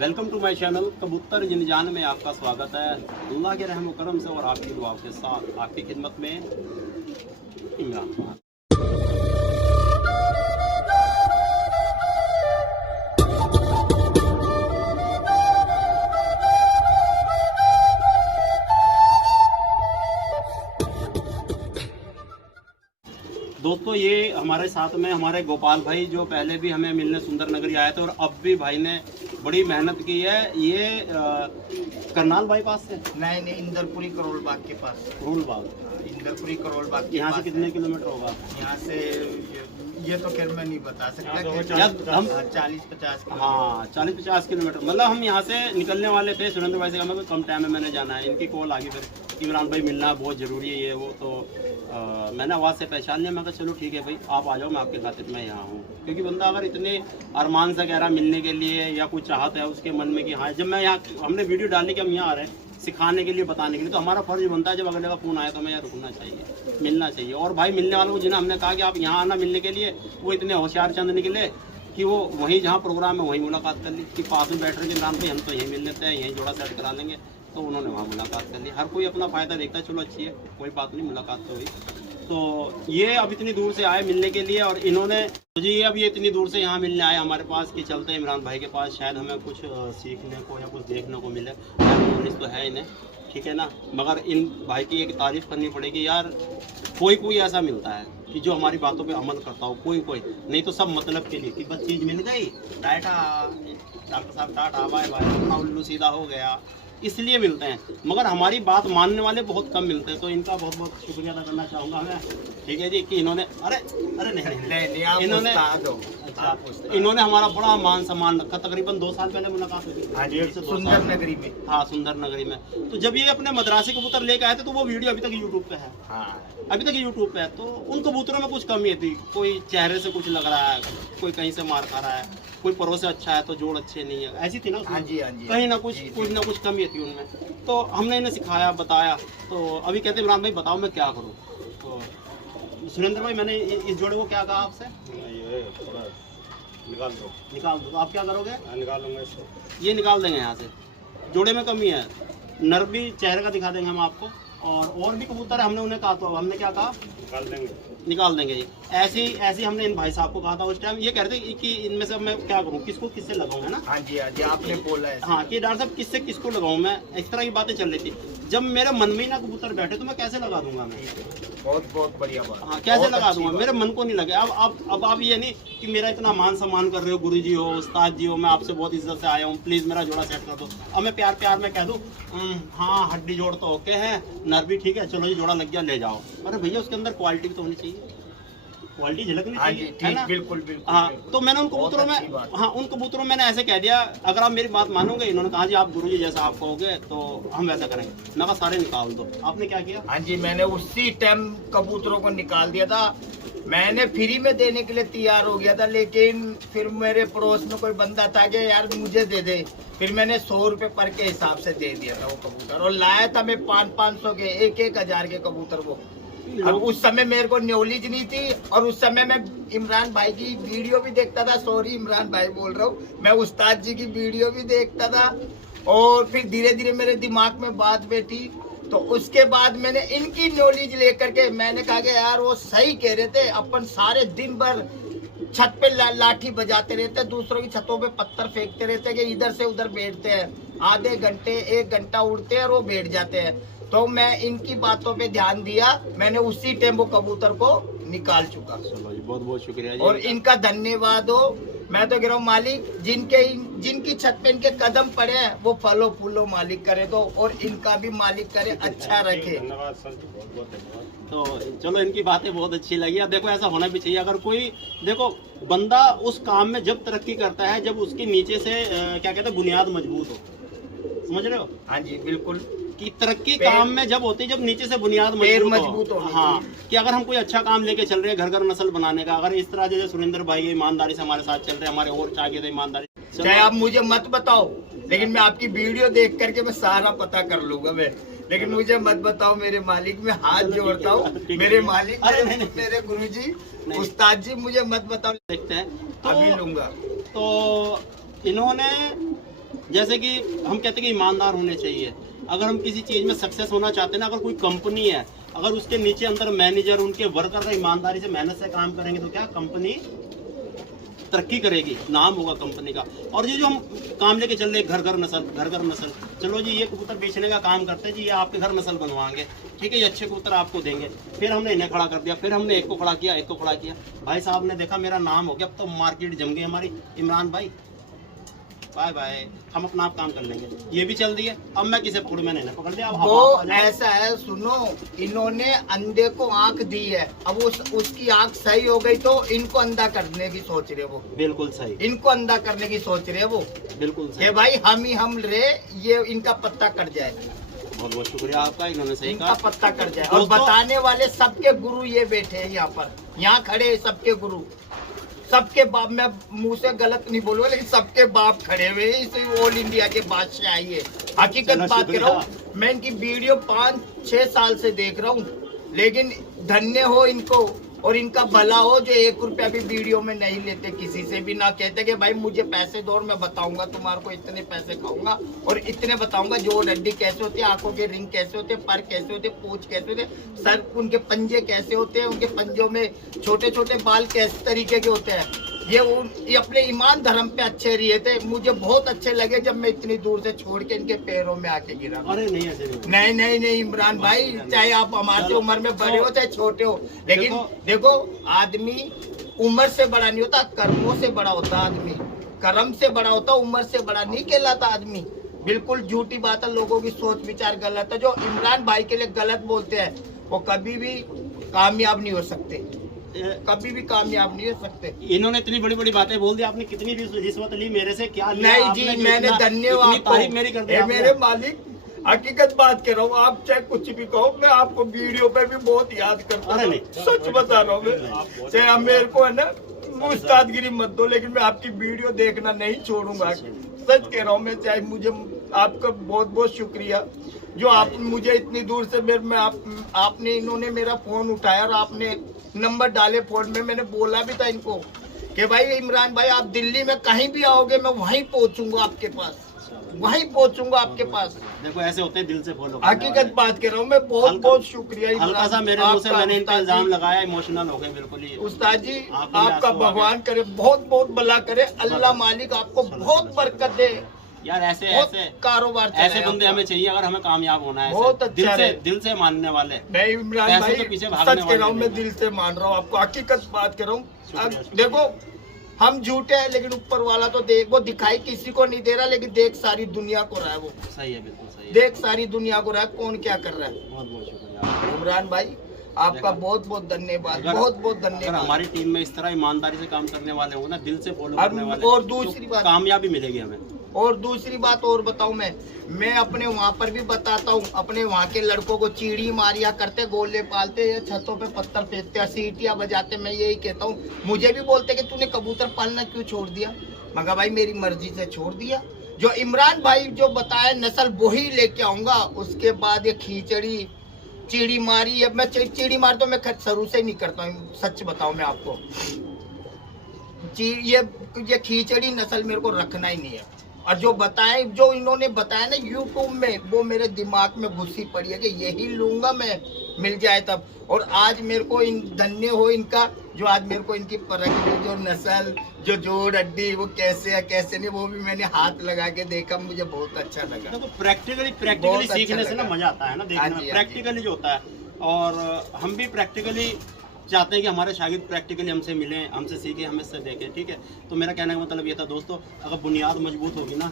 Welcome to my channel कबूतर जिनजान में आपका स्वागत है। अल्लाह के रहम करम से और आपकी दुआ के साथ आपकी खिदमत में इमरान खान। दोस्तों, ये हमारे साथ में हमारे गोपाल भाई जो पहले भी हमें मिलने सुंदर नगरी आए थे और अब भी भाई ने बड़ी मेहनत की है। ये करनाल बाईपास से नहीं, इंदरपुरी करोल बाग के पास। करोल बाग, इंदरपुरी करोल बाग यहाँ से कितने किलोमीटर होगा? यहाँ से ये तो खैर मैं नहीं बता सकता जब हम 40-50। हाँ 40-50 किलोमीटर, मतलब हम यहाँ से निकलने वाले थे। सुरेंद्र भाई से कहा कम टाइम में मैंने जाना है। इनकी कॉल आ गई, फिर इमरान भाई मिलना बहुत ज़रूरी है ये वो। तो मैंने आवाज़ से पहचान लिया। मैं कहा चलो ठीक है भाई, आप आ जाओ, मैं आपके खातिर मैं यहाँ हूँ। क्योंकि बंदा अगर इतने अरमान से कह रहा मिलने के लिए या कुछ चाहत है उसके मन में कि हाँ, जब मैं यहाँ हमने वीडियो डालने कि हम यहाँ आ रहे हैं सिखाने के लिए, बताने के लिए, तो हमारा फर्ज बनता है जब अगले का फ़ोन आया तो हमें यहाँ रुकना चाहिए, मिलना चाहिए। और भाई मिलने वालों को जिन्हें हमने कहा कि आप यहाँ आना मिलने के लिए, वो इतने होशियार चंद निकले कि वो वहीं जहाँ प्रोग्राम है वहीं मुलाकात कर ली कि पास में बैठ रहे के नाम पे हम तो यहीं मिल लेते हैं, यहीं जोड़ा सेट करा लेंगे। तो उन्होंने वहाँ मुलाकात कर ली। हर कोई अपना फ़ायदा देखता है, चलो अच्छी है, कोई बात नहीं, मुलाकात तो हुई। तो ये अब इतनी दूर से आए मिलने के लिए, और इन्होंने मुझे ये अब ये इतनी दूर से यहाँ मिलने आए हमारे पास कि चलते हैं इमरान भाई के पास, शायद हमें कुछ सीखने को या कुछ देखने को मिले। नॉलेज तो है इन्हें, ठीक है ना, मगर इन भाई की एक तारीफ़ करनी पड़ेगी यार। कोई ऐसा मिलता है कि जो हमारी बातों पे अमल करता हो, कोई नहीं तो सब मतलब के लिए कि बस चीज़ मिल गई, टाटा डॉक्टर साहब टाटा बाय बाय, अपना उल्लू सीधा हो गया, इसलिए मिलते हैं। मगर हमारी बात मानने वाले बहुत कम मिलते हैं। तो इनका बहुत बहुत शुक्रिया अदा करना चाहूँगा मैं, ठीक है जी, कि इन्होंने नहीं इन्होंने अच्छा इन्होंने हमारा बड़ा मान सम्मान रखा। तकरीबन 2 साल पहले मुलाकात हुई थी, 1.5 से 2 साल सुंदर नगरी में। हाँ, सुंदर नगरी में। तो जब ये अपने मद्रासी कबूतर लेके आए थे तो वो वीडियो अभी तक यूट्यूब पे है। हाँ, अभी तक यूट्यूब पे है। तो उन कबूतरों में कुछ कमी थी, कोई चेहरे से कुछ लग रहा है, कोई कहीं से मार खा रहा है, कोई परों से अच्छा है तो जोड़ अच्छे नहीं है, ऐसी थी ना उसमें। हाँ जी। कहीं ना कुछ कमी थी उनमें। तो हमने इन्हें सिखाया, बताया। तो अभी कहते इमरान भाई बताओ मैं क्या करूँ। तो सुरेंद्र भाई, मैंने इस जोड़े को क्या कहा आपसे? ये थोड़ा निकाल दो। तो आप क्या करोगे? निकाल लूंगा इसको। ये निकाल देंगे यहाँ से। जोड़े में कमी है, नर भी चेहरे का दिखा देंगे हम आपको, और भी कबूतर है। हमने उन्हें कहा, तो हमने क्या कहा? निकाल देंगे ये। ऐसे हमने इन भाई साहब को कहा था उस टाइम। ये कह रहे थे कि इनमें से मैं क्या करूँ, किसको किससे लगाऊं, है ना? हाँ जी, आपने बोला है। हाँ, कि डॉक्टर साहब किससे किसको लगाऊं मैं, इस तरह की बातें चल रही थी। जब मेरे मन में ही ना कबूतर बैठे तो मैं कैसे लगा दूंगा मैं? बहुत बढ़िया बात। हाँ, कैसे लगा दूंगा? मेरे मन को नहीं लगे। अब आप ये नहीं कि मेरा इतना मान सम्मान कर रहे हो, गुरुजी हो, उस्ताद जी हो, मैं आपसे बहुत इज्जत से आया हूँ, प्लीज मेरा जोड़ा सेट कर दो। अब मैं प्यार में कह दूँ हाँ हड्डी जोड़ तो ओके है, नर भी ठीक है, चलो ये जोड़ा लग गया, ले जाओ। अरे भैया, उसके अंदर क्वालिटी भी तो होनी चाहिए, क्वालिटी झलकनी चाहिए, है ना? बिल्कुल। हाँ, तो मैंने उन कबूतरों में उन कबूतरों में मैंने ऐसे कह दिया, अगर आप मेरी बात मानोगे, इन्होंने कहा जी आप गुरुजी जैसा आप कहोगे तो हम वैसा करेंगे। मैं कहा सारे निकाल दो। आपने क्या किया? हाँ जी, मैंने उसी टाइम कबूतरों को निकाल दिया था। मैंने फ्री में देने के लिए तैयार हो गया था, लेकिन फिर मेरे पड़ोस में कोई बंदा था कि यार मुझे दे दे। फिर मैंने 100 रुपए पर के हिसाब से दे दिया था वो कबूतर, और लाया था मैं 500 के 1,000 के कबूतर वो। और उस समय मेरे को नॉलेज नहीं थी, और उस समय मैं इमरान भाई की वीडियो भी देखता था। सॉरी इमरान भाई बोल रहा हूँ, मैं उस्ताद जी की वीडियो भी देखता था। और फिर धीरे धीरे मेरे दिमाग में बात बैठी, तो उसके बाद मैंने इनकी नॉलेज लेकर के मैंने कहा कि यार वो सही कह रहे थे। अपन सारे दिन भर छत पे लाठी बजाते रहते, दूसरों की छतों पे पत्थर फेंकते रहते कि इधर से उधर बैठते हैं, आधे घंटे 1 घंटा उड़ते हैं और वो बैठ जाते हैं। तो मैं इनकी बातों पे ध्यान दिया, मैंने उसी टाइम वो कबूतर को निकाल चुका। चलो जी, बहुत बहुत शुक्रिया जी। और इनका धन्यवाद हो। मैं तो कह रहा हूँ मालिक जिनकी छत पे इनके कदम पड़े हैं वो फलो फूलो मालिक करे तो, और इनका भी मालिक करे अच्छा रखे। धन्यवाद सर, बहुत धन्यवाद। तो चलो, इनकी बातें बहुत अच्छी लगी। अब देखो, ऐसा होना भी चाहिए। अगर कोई देखो बंदा उस काम में जब तरक्की करता है जब उसके नीचे से क्या कहते हैं, बुनियाद मजबूत हो, समझ रहे हो? हाँ जी बिल्कुल। कि तरक्की काम में जब होती है जब नीचे से बुनियाद मजबूत हो। हाँ, कि अगर हम कोई अच्छा काम लेके चल रहे हैं, घर नस्ल बनाने का, अगर इस तरह जैसे सुरेंद्र भाई ईमानदारी से हमारे साथ चल रहे हैं, हमारे और चाहे थे ईमानदारी। चाहे आप मुझे मत बताओ, लेकिन मैं आपकी वीडियो देख करके मैं सारा पता कर लूंगा मैं। लेकिन मुझे मत बताओ, मेरे मालिक में हाथ जोड़ता हूँ, मेरे मालिक, मेरे गुरुजी, उस्ताद जी, मुझे मत बताओ। देखते हैं अभी लूंगा। तो इन्होंने जैसे कि हम कहते हैं कि ईमानदार होने चाहिए। अगर हम किसी चीज़ में सक्सेस होना चाहते हैं ना, अगर कोई कंपनी है, अगर उसके नीचे अंदर मैनेजर उनके वर्कर का ईमानदारी से मेहनत से काम करेंगे तो क्या कंपनी तरक्की करेगी, नाम होगा कंपनी का। और ये जो हम काम लेके चल रहे घर घर नस्ल, चलो जी ये कबूतर बेचने का काम करते हैं जी, ये आपके घर नस्ल बनवाएंगे, ठीक है, ये अच्छे कबूतर आपको देंगे। फिर हमने इन्हें खड़ा कर दिया, फिर हमने एक को खड़ा किया, भाई साहब ने देखा मेरा नाम हो गया, अब तो मार्केट जम गई हमारी। इमरान भाई बाय बाय, हम अपना आप काम कर लेंगे, ये भी चल दिए। अब मैं किसे पकड़ूं, मैंने इन्हें पकड़ लिया। अब वो ऐसा है, सुनो, इन्होंने अंधे को आंख दी है, अब उसकी आंख सही हो गई तो इनको अंधा करने की सोच रहे वो। बिल्कुल सही, इनको अंधा करने की सोच रहे वो। बिल्कुल सही। ये भाई हम रहे, ये इनका पत्ता कट जाए। बहुत बहुत शुक्रिया आपका, इन्होंने सही इनका कहा। पत्ता कट जाए। और बताने वाले सबके गुरु ये बैठे हैं यहाँ पर, यहाँ खड़े सबके गुरु, सबके बाप। मैं मुंह से गलत नहीं बोलूंगा, लेकिन सबके बाप खड़े हुए हैं, इस ऑल इंडिया के बादशाह आई है। हकीकत बात कर रहा हूँ, मैं इनकी वीडियो 5-6 साल से देख रहा हूँ, लेकिन धन्य हो इनको और इनका भला हो जो 1 रुपया भी वीडियो में नहीं लेते किसी से भी, ना कहते कि भाई मुझे पैसे दो और मैं बताऊंगा तुम्हारे को, इतने पैसे खाऊंगा और इतने बताऊंगा जो हड्डी कैसे होती है, आंखों के रिंग कैसे होते हैं, पर कैसे होते हैं, पूंछ कैसे होते हैं, सर उनके पंजे कैसे होते हैं, उनके पंजों में छोटे छोटे बाल किस तरीके के होते हैं। ये अपने ईमान धर्म पे अच्छे रहे थे। मुझे बहुत अच्छे लगे जब मैं इतनी दूर से छोड़ के इनके पैरों में आके गिरा। अरे नहीं, ऐसे नहीं। नहीं इमरान भाई, चाहे आप हमारे उम्र में बड़े हो चाहे छोटे हो, लेकिन देखो आदमी उम्र से बड़ा नहीं होता, कर्मों से बड़ा होता आदमी। कर्म से बड़ा होता, उम्र से बड़ा नहीं कहलाता आदमी। बिल्कुल झूठी बात है, लोगों की सोच विचार गलत है। जो इमरान भाई के लिए गलत बोलते हैं वो कभी भी कामयाब नहीं हो सकते, कभी भी कामयाब नहीं हो सकते। इन्होंने इतनी बड़ी बड़ी बातें बोल दी, आपने कितनी रिश्वत ली मेरे से, क्या लिया? नहीं जी, मैंने धन्यवाद, तारीफ मेरी कर दी मेरे मालिक। हकीकत बात कर रहा हूँ, आप चाहे कुछ भी कहो, मैं आपको वीडियो पे भी बहुत याद करता हूँ। सच बता रहा हूँ मैं, चाहे आप मेरे को है ना उस्तादगिरी मत दो, लेकिन मैं आपकी वीडियो देखना नहीं छोड़ूंगा। सच कह रहा हूँ मैं, चाहे मुझे आपका बहुत बहुत शुक्रिया जो आप मुझे इतनी दूर से आपने इन्होंने मेरा फोन उठाया और आपने नंबर डाले फोन में। मैंने बोला भी था इनको कि भाई इमरान भाई आप दिल्ली में कहीं भी आओगे मैं वहीं पहुंचूंगा आपके पास, वहीं पहुंचूंगा आपके पास। देखो ऐसे होते हैं, दिल से फॉलो। हकीकत बात कर रहा हूँ मैं, बहुत बहुत शुक्रिया। हल्का सा मेरे मुंह से मैंने इनका इल्जाम लगाया, इमोशनल हो गए बिल्कुल ही। उस्ताद जी आपका भगवान करे बहुत बहुत भला करे, अल्लाह मालिक आपको बहुत बरकत दे यार। ऐसे कारोबार ऐसे बंदे हमें चाहिए अगर हमें कामयाब होना है। बहुत अच्छा, दिल से मानने वाले। नहीं इमरान भाई, सच कह रहा हूँ मैं, दिल से मान रहा हूँ आपको, हकीकत बात कर रहा हूँ। देखो हम झूठे हैं लेकिन ऊपर वाला तो देख, वो दिखाई किसी को नहीं दे रहा, लेकिन देख सारी दुनिया को रहा है वो। सही है, बिल्कुल सही है। देख सारी दुनिया को रहा है कौन क्या कर रहा है। बहुत बहुत शुक्रिया इमरान भाई, आपका बहुत बहुत धन्यवाद, बहुत बहुत धन्यवाद। हमारी टीम में इस तरह ईमानदारी से काम करने वाले हो ना, दिल से फॉलो करने वाले, और दूसरी बात कामयाबी मिलेगी हमें। और दूसरी बात और बताऊं मैं अपने वहाँ पर भी बताता हूँ, अपने वहाँ के लड़कों को चीड़ी मारिया करते, गोले पालते, छतों पे पत्थर फेंकते, सीटियाँ बजाते। मैं यही कहता हूँ, मुझे भी बोलते कि तूने कबूतर पालना क्यों छोड़ दिया? मगर भाई मेरी मर्जी से छोड़ दिया। जो इमरान भाई जो बताया नस्ल वही लेके आऊंगा। उसके बाद ये खींचड़ी चिड़ी मारी, अब मैं चिड़ी मार तो मैं शुरू से नहीं करता हूँ, सच बताऊं मैं आपको। ये खींचड़ी नस्ल मेरे को रखना ही नहीं है। और जो बताए, जो इन्होंने बताया ना यूट्यूब में, वो मेरे दिमाग में घुसी पड़ी है कि यही लूंगा मैं, मिल जाए तब। और आज मेरे को धन्य हो इनका, जो आज मेरे को इनकी परख, जो नस्ल, जो जोड़ हड्डी वो कैसे है कैसे नहीं, वो भी मैंने हाथ लगा के देखा, मुझे बहुत अच्छा लगा। तो प्रैक्टिकली सीखने से ना मजा आता है ना, देखने में प्रैक्टिकली जो होता है। और हम भी प्रैक्टिकली चाहते हैं कि हमारे शागिर्द प्रैक्टिकली हमसे मिलें, हमसे सीखें, हमें इससे देखें, ठीक है। तो मेरा कहने का मतलब ये था दोस्तों, अगर बुनियाद मजबूत होगी ना,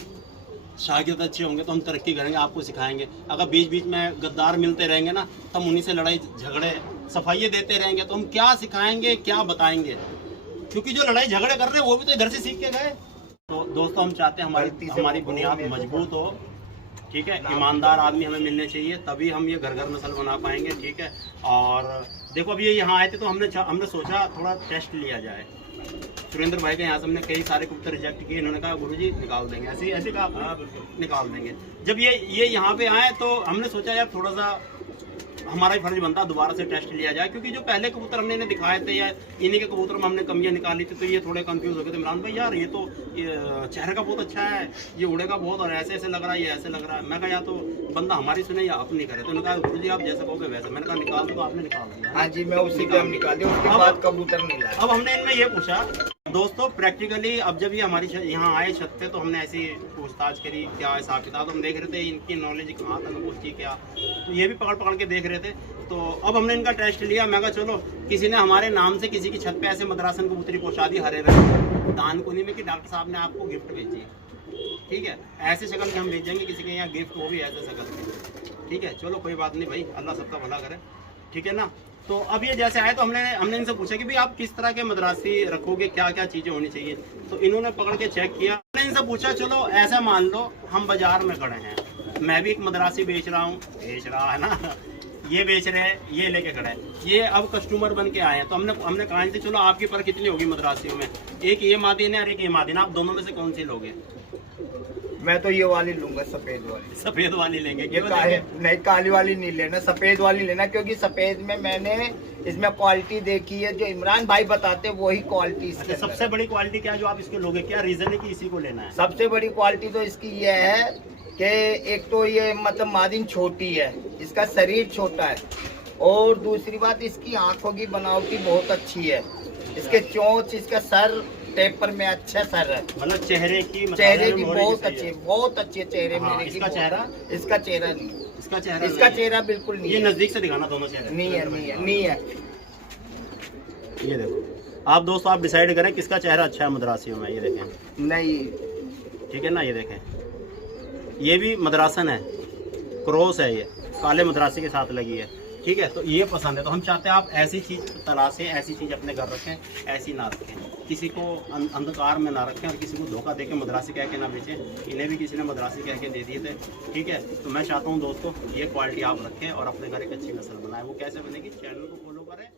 शागिर्द अच्छे होंगे तो हम तरक्की करेंगे, आपको सिखाएंगे। अगर बीच बीच में गद्दार मिलते रहेंगे ना, तो हम उन्हीं से लड़ाई झगड़े सफाइयाँ देते रहेंगे, तो हम क्या सिखाएंगे, क्या बताएंगे? क्योंकि जो लड़ाई झगड़े कर रहे हैं वो भी तो इधर से सीख के गए। तो दोस्तों हम चाहते हैं हमारी बुनियाद मजबूत हो, ठीक है। ईमानदार आदमी हमें मिलने चाहिए, तभी हम ये घर घर नस्ल बना पाएंगे, ठीक है। और देखो अभी ये यहाँ आए थे तो हमने सोचा थोड़ा टेस्ट लिया जाए। सुरेंद्र भाई के यहाँ से हमने कई सारे कबूतर रिजेक्ट किए, इन्होंने कहा गुरुजी निकाल देंगे, ऐसे कहा निकाल देंगे। जब ये यहाँ पे आए तो हमने सोचा यार थोड़ा सा हमारा ही फर्ज बनता है दोबारा से टेस्ट लिया जाए, क्योंकि जो पहले कबूतर हमने इन्हें दिखाए थे या इन्हीं के कबूतर में हमने कमियां निकाली थी, तो ये थोड़े कंफ्यूज हो गए थे। इमरान भाई यार ये तो चेहरे का बहुत अच्छा है, ये उड़ेगा बहुत और ऐसे ऐसे लग रहा है, ये ऐसे लग रहा है। मैं कहा या तो बंदा हमारी सुने या अपनी करे। तो उन्होंने कहा गुरु जी आप जैसा कहोगे वैसे। मैंने कहा निकाल दो, तो आपने निकाल दिया। हाँ जी, मैं उसी टाइम निकाल दिया, उसके बाद कबूतर नहीं लाया। अब हमने इनमें ये पूछा दोस्तों प्रैक्टिकली, अब जब ये हमारी यहाँ आए छत पे तो हमने ऐसी पूछताछ करी क्या हिसाब किताब, हम देख रहे थे इनकी नॉलेज कहाँ तक पहुँची क्या, तो ये भी पकड़ पकड़ के देख रहे थे। तो अब हमने इनका टेस्ट लिया। मैं कहा चलो किसी ने हमारे नाम से किसी की छत पे ऐसे मद्रासन कबूतरी पहुँचा दी हरे रंग दानकुनी में कि डॉक्टर साहब ने आपको गिफ्ट भेजी है, ठीक है, ऐसे शक्ल के हम भेजेंगे किसी के यहाँ गिफ्ट, वो भी ऐसे शक्ल के, ठीक है। चलो कोई बात नहीं भाई, अल्लाह सबका भला करे, ठीक है ना। तो अब ये जैसे आए तो हमने इनसे पूछा कि भाई आप किस तरह के मद्रासी रखोगे, क्या क्या चीज़ें होनी चाहिए। तो इन्होंने पकड़ के चेक किया। हमने इनसे पूछा चलो ऐसा मान लो हम बाजार में खड़े हैं, मैं भी एक मद्रासी बेच रहा हूँ, बेच रहा है ना, ये बेच रहे हैं, ये लेके खड़े हैं, ये अब कस्टमर बन के आए हैं। तो हमने कहा इनसे चलो आपकी पर कितनी होगी मद्रासियों में, एक ये मादीन है और एक ये मादीन, आप दोनों में से कौन सी लोगे। मैं तो ये वाली लूंगा, सफेद वाली। सफेद वाली लेंगे, ये नहीं, काली वाली नहीं लेना, सफेद वाली लेना, क्योंकि सफेद में मैंने इसमें क्वालिटी देखी है, जो इमरान भाई बताते वही क्वालिटी इसके अंदर। सबसे बड़ी क्वालिटी क्या जो आप इसके लोगे, क्या रीजन है कि इसी को लेना है। सबसे बड़ी क्वालिटी तो इसकी ये है कि एक तो ये मतलब मादिन छोटी है, इसका शरीर छोटा है, और दूसरी बात इसकी आंखों की बनावटी बहुत अच्छी है, इसके चोंच, इसका सर टेपर में अच्छा सर है, मतलब चेहरे की बहुत अच्छी है चेहरे हाँ, मेरे की। इसका चेहरा नहीं, इसका चेहरा बिल्कुल नहीं ये है। नजदीक से दिखाना दोनों चेहरे। नहीं है। ये देखो आप दोस्तों, आप डिसाइड करें किसका चेहरा अच्छा है मद्रासियों में। ये देखें, नहीं, ठीक है ना, ये देखें, ये भी मद्रासन है, क्रॉस है, ये काले मद्रासी के साथ लगी है, ठीक है। तो ये पसंद है, तो हम चाहते हैं आप ऐसी चीज़ तलाशें, ऐसी चीज़ अपने घर रखें, ऐसी ना रखें, किसी को अंधकार में ना रखें और किसी को धोखा देके मद्रासी कह के ना बेचें। इन्हें भी किसी ने मद्रासी कह के दे दिए थे, ठीक है। तो मैं चाहता हूँ दोस्तों ये क्वालिटी आप रखें और अपने घर एक अच्छी नस्ल बनाएं। वो कैसे बनेगी, चैनल को फॉलो करें।